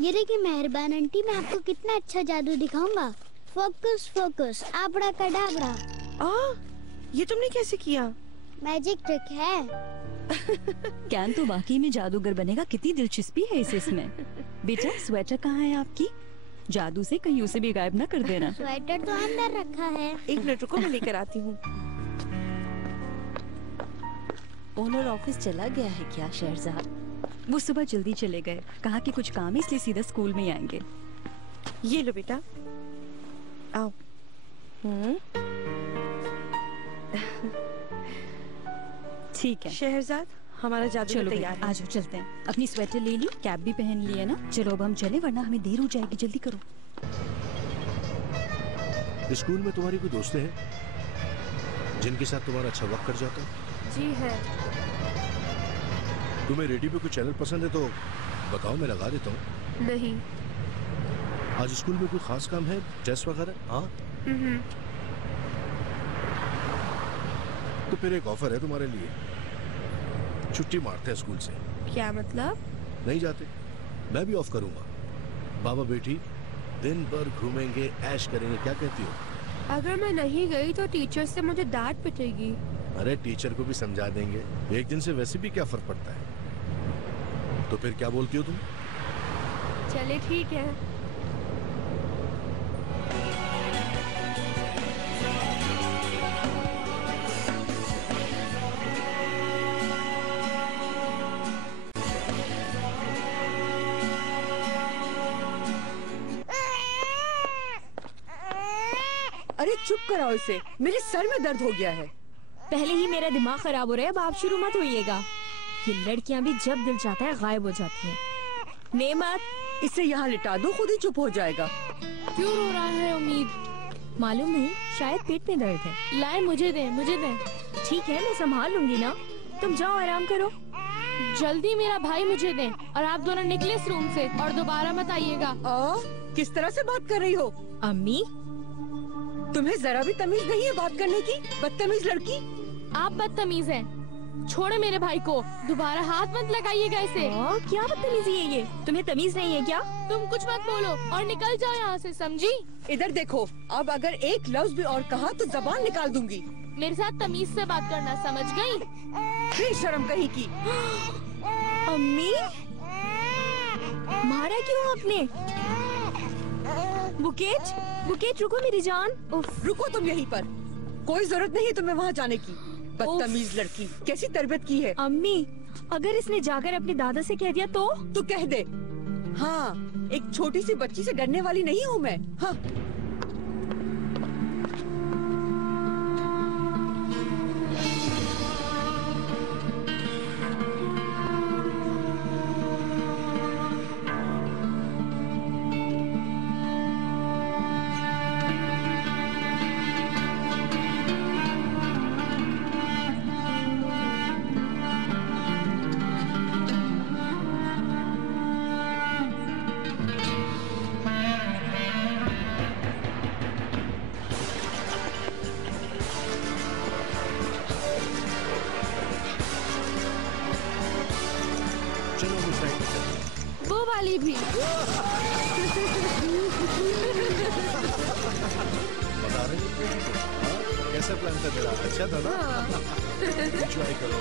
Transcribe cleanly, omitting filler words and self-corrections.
ये देखिए मेहरबान आंटी, मैं आपको कितना अच्छा जादू दिखाऊंगा। Focus focus abracadabra. ये तुमने कैसे किया? मैजिक ट्रिक है। कैन तो वाकई में जादूगर बनेगा, कितनी दिलचस्पी है इसमें। बेटा स्वेटर कहाँ है आपकी? जादू से कहीं उसे भी गायब न कर देना। स्वेटर तो अंदर रखा है। एक मिनट रुको, मैं लेकर आती हूँ। ओनर ऑफिस चला गया है क्या शहरजाद? वो सुबह जल्दी चले गए, कहा कि कुछ काम है इसलिए सीधा स्कूल में ही आएंगे। ये लो बेटा, आओ। ठीक है शहरजाद, हमारा जादू चलो तैयार है। आज चलते हैं। अपनी स्वेटर ले ली, कैप भी पहन ली है ना? चलो अब हम चले, वरना हमें देर हो जाएगी। जल्दी करो। स्कूल में तुम्हारी कोई दोस्तें हैं जिनके साथ तुम्हारा अच्छा वक्त कट जाता है? जी है। तुम्हें रेडियो पे कोई चैनल पसंद है तो बताओ, मैं लगा देता हूँ। नहीं। आज स्कूल में कोई खास काम है, टेस्ट वगैरह? हाँ। तो फिर एक ऑफर है तुम्हारे लिए, छुट्टी मारते हैं स्कूल से। क्या मतलब? नहीं जाते? मैं भी ऑफ करूंगा। बाबा बेटी दिन भर घूमेंगे, ऐश करेंगे, क्या कहती हो? अगर मैं नहीं गई तो टीचर से मुझे डांट पिटेगी। अरे टीचर को भी समझा देंगे, एक दिन से वैसे भी क्या फर्क पड़ता है। तो फिर क्या बोलती हो तुम? चले ठीक है। अरे चुप कराओ इसे, मेरे सर में दर्द हो गया है। पहले ही मेरा दिमाग खराब हो रहा है, अब आप शुरू मत होइएगा। ये लड़कियां भी जब दिल चाहता है गायब हो जाती हैं। नेमत, इसे यहाँ लिटा दो, खुद ही चुप हो जाएगा। क्यों रो रहा है उम्मीद? मालूम नहीं, शायद पेट में दर्द है। लाए मुझे दे, मुझे दे। ठीक है, मैं संभाल लूंगी ना, तुम जाओ आराम करो। जल्दी मेरा भाई मुझे दे, और आप दोनों निकले इस रूम से और दोबारा मत आइएगा। किस तरह से बात कर रही हो? अम्मी, तुम्हें जरा भी तमीज नहीं है बात करने की, बदतमीज लड़की। आप बदतमीज हैं। छोड़े मेरे भाई को, दोबारा हाथ मत लगाइएगा इसे। क्या बदतमीजी है ये? तुम्हें तमीज नहीं है क्या? तुम कुछ मत बोलो और निकल जाओ यहाँ से, समझी? इधर देखो, अब अगर एक लफ्ज भी और कहा तो जबान निकाल दूंगी। मेरे साथ तमीज से बात करना, समझ गई? बेशर्म कहीं की। अम्मी, मारा क्यों आपने? बुकेट, बुकेट रुको मेरी जान। रुको तुम यहीं पर, कोई जरूरत नहीं है तुम्हें वहाँ जाने की। बदतमीज लड़की, कैसी तरबियत की है। अम्मी, अगर इसने जाकर अपने दादा से कह दिया तो कह दे। हाँ, एक छोटी सी बच्ची से डरने वाली नहीं हूँ मैं। हाँ। वो वाली भी। बता रहे कैसा प्लान था तेरा? अच्छा था ना? एंजॉय करो।